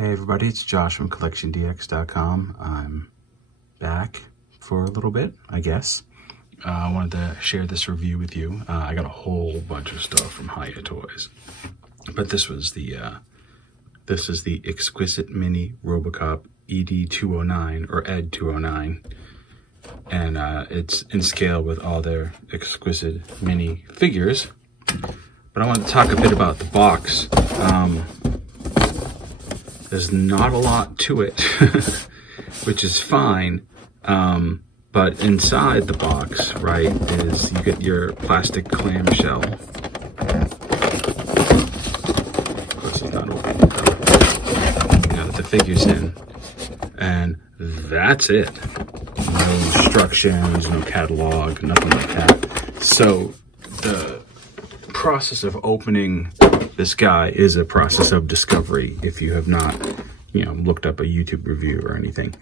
Hey everybody, it's Josh from CollectionDX.com. I'm back for a little bit, I guess. I wanted to share this review with you. I got a whole bunch of stuff from Hiya Toys, but this is the exquisite mini Robocop ED-209 or ED-209, and it's in scale with all their exquisite mini figures. But I want to talk a bit about the box. There's not a lot to it, which is fine. But inside the box, right, is you get your plastic clamshell. Of course, it's not open. Now that the figure's in, and that's it. No instructions, no catalog, nothing like that. So the process of opening this guy is a process of discovery if you have not, looked up a YouTube review or anything.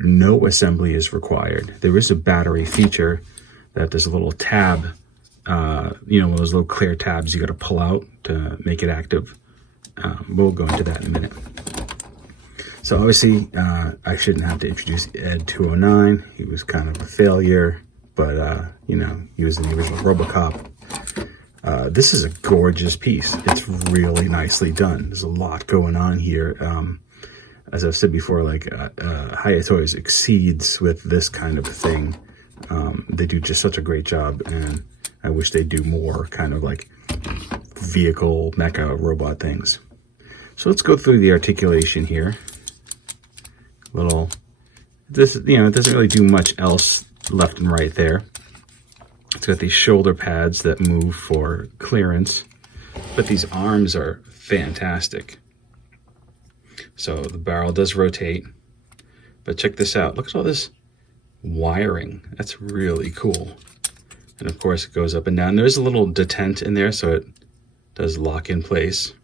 No assembly is required. There is a battery feature that there's a little tab, one of those little clear tabs you got to pull out to make it active. We'll go into that in a minute. So obviously, I shouldn't have to introduce ED-209. He was kind of a failure, but, he was in the original Robocop. This is a gorgeous piece. It's really nicely done. There's a lot going on here. As I've said before, Hiya Toys exceeds with this kind of thing. They do just such a great job, and I wish they do more kind of like vehicle, mecha, robot things. So let's go through the articulation here. It doesn't really do much else left and right there. It's got these shoulder pads that move for clearance, but these arms are fantastic. So the barrel does rotate, but check this out. Look at all this wiring. That's really cool. And of course it goes up and down. There's a little detent in there, so it does lock in place.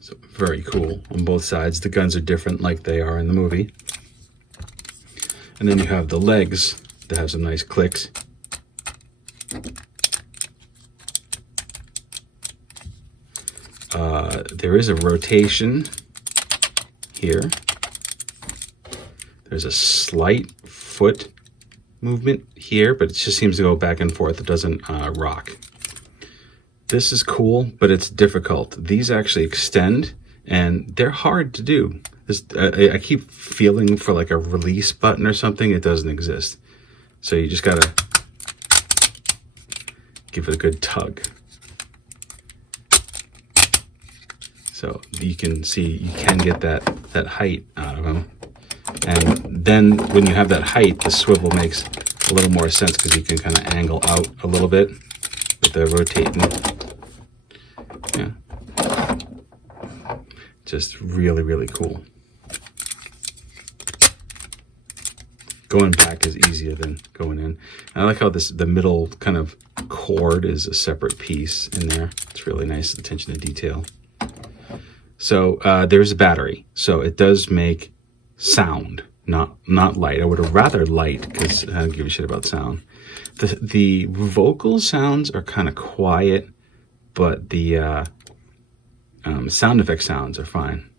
So very cool on both sides. The guns are different like they are in the movie. And then you have the legs that have some nice clicks. There is a rotation here. There's a slight foot movement here, but it just seems to go back and forth. It doesn't rock. This is cool, but it's difficult. These actually extend, and they're hard to do. I keep feeling for like a release button or something. It doesn't exist. So you just gotta give it a good tug. So you can see, you can get that height out of them. And then when you have that height, the swivel makes a little more sense because you can kind of angle out a little bit with the rotating. Yeah. Just really, really cool. Going back is easier than going in. I like how the middle kind of cord is a separate piece in there. It's really nice attention to detail. So there's a battery. So it does make sound, not light. I would have rather light because I don't give a shit about sound. The vocal sounds are kind of quiet, but the sound effect sounds are fine.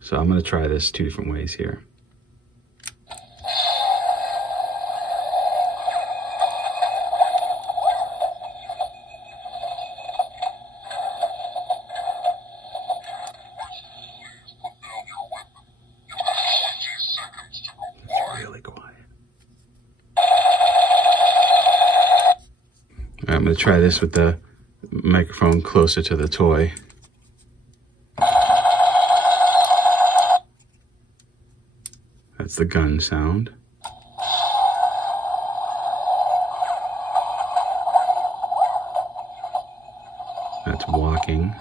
So I'm going to try this two different ways here. Really quiet. I'm going to try this with the microphone closer to the toy. That's the gun sound. That's walking.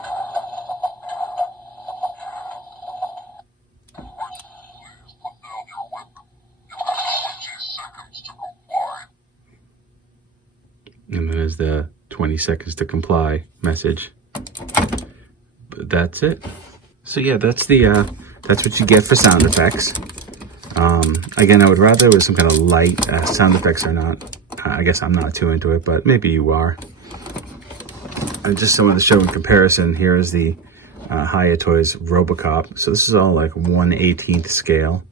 And then there's the 20 seconds to comply message. But that's it. So yeah, that's what you get for sound effects. Again, I would rather it was some kind of light. Sound effects are not, I guess I'm not too into it, but maybe you are. I just wanted to show in comparison, here is the Hiya Toys Robocop. So this is all like 1/18 scale,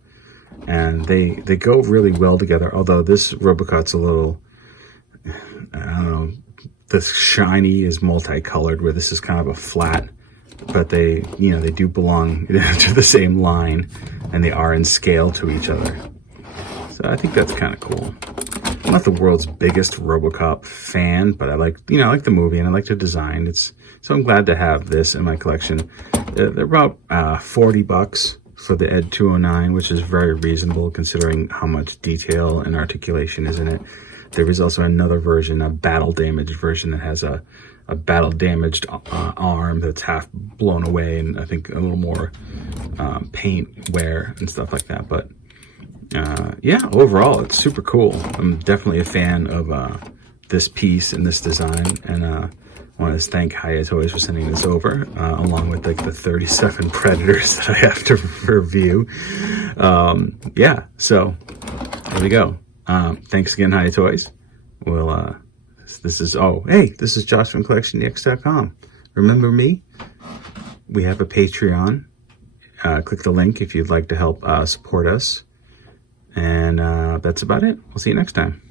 and they go really well together. Although this Robocop's a little, I don't know, this shiny is multicolored, where this is kind of a flat, but they do belong to the same line, and they are in scale to each other. So I think that's kind of cool. I'm not the world's biggest Robocop fan, but I like the movie and I like the design. So I'm glad to have this in my collection. They're about $40 for the ED-209, which is very reasonable considering how much detail and articulation is in it. There is also another version, a battle damaged version, that has a battle damaged arm that's half blown away, and I think a little more paint wear and stuff like that. But yeah, overall, it's super cool. I'm definitely a fan of this piece and this design, and I want to thank Hiya Toys for sending this over, along with like the 37 Predators that I have to review. Yeah, so there we go. Thanks again, Hiya Toys. Well, this is Josh from CollectionDX.com. Remember me? We have a Patreon. Click the link if you'd like to help support us. And that's about it. We'll see you next time.